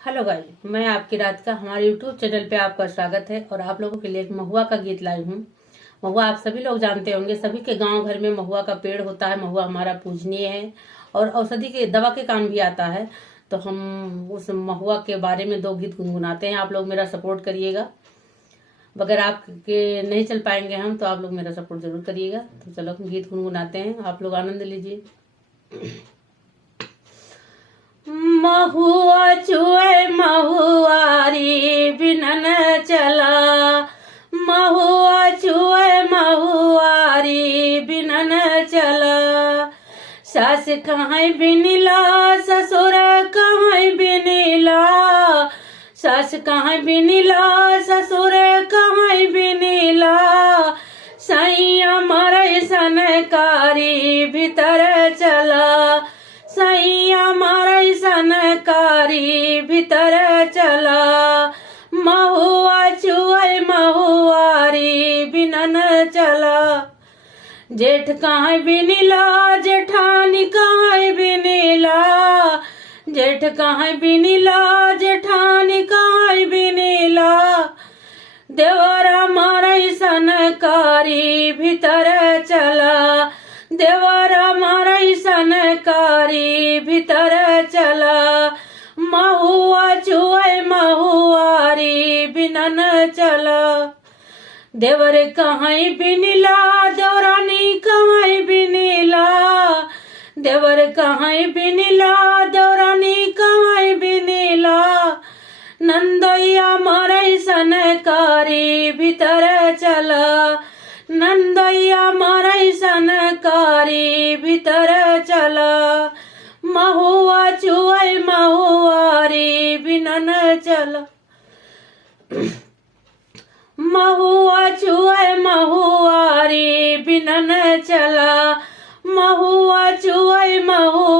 Hello guys, मैं आपकी रात का हमारे यूट्यूब चैनल पे आपका स्वागत है। और आप लोगों के लिए एक महुआ का गीत लाई हूँ। महुआ आप सभी लोग जानते होंगे, सभी के गांव घर में महुआ का पेड़ होता है। महुआ हमारा पूजनीय है और औषधि के दवा के काम भी आता है। तो हम उस महुआ के बारे में दो गीत गुनगुनाते हैं। आप लोग मेरा सपोर्ट करिएगा। अगर आपके नहीं चल पाएंगे हम, तो आप लोग मेरा सपोर्ट जरूर करिएगा। तो चलो गीत गुनगुनाते हैं, आप लोग आनंद लीजिए। महुआ चुए महुआरी बिनन चला, महुआ चुए महुआरी बिनन चला। सास कहाँ बिनिला, ससुर कहाँ बिनिला, सास कहाँ बिनिला, ससुर कहाँ बिनिला। सैया मरई सनकारी भीतर चला, सैया मरई सनकारी भीतर चला। महुआ चुए महुआरी बिनन चला। जेठ कहाँ बिनिला, जेठानी कहाँ बिनिला, जेठ कहाँ बिनिला, जेठानी कहाँ बिनिला। देवरा मरई सनकारी भीतर चला, देवरा मरई सनकारी भीतर चला। महुआ चुए महुआरी बिनन चला। देवर कहाँ बिनिला, देवरानी कहाँ बिनिला, देवर कहाँ बिनिला, देवरानी कहाँ बिनिला। नंदैया मरई सनकारी भीतर चला, नंदैया मरई सनकारी भीतर चला। महुआ चुए महुआरी बिनन चला, महुआ चुए महुआरी बिनन चला, महुआ चुए महुआ